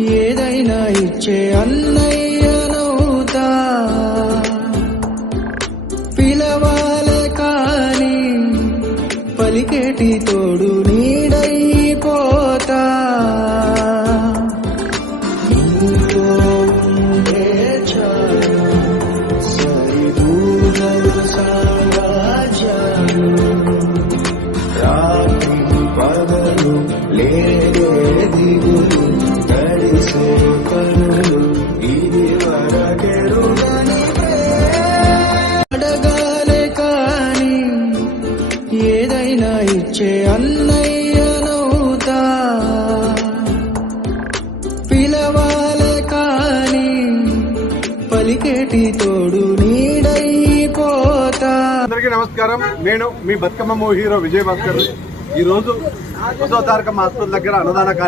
ఏదైనా ఇచ్చే అన్నయ్యనవుతా, పిలవాలే కాని పలికేటి తోడు నీడైపోతా. ఇంకో ఉండే చాలు సరిదూగలు సామ్రాజ్యాలు, రాత్రి పగలు లేదే దిగులు, గడిసే కనులు ఇది వరకెరుగని అడగాలే కాని ఏదైనా ఇచ్చే అన్నయ్యనవుతా, పిలవాలే కాని పలికేటి తోడు నీడైపోతా. అందరికీ నమస్కారం. నేను మీ బతుకమ్మ హీరో విజయ్ భాస్కర్. ఈ రోజు 10వ తారీఖు మా హాస్పిటల్ దగ్గర అన్నదాన కార్యక్రమం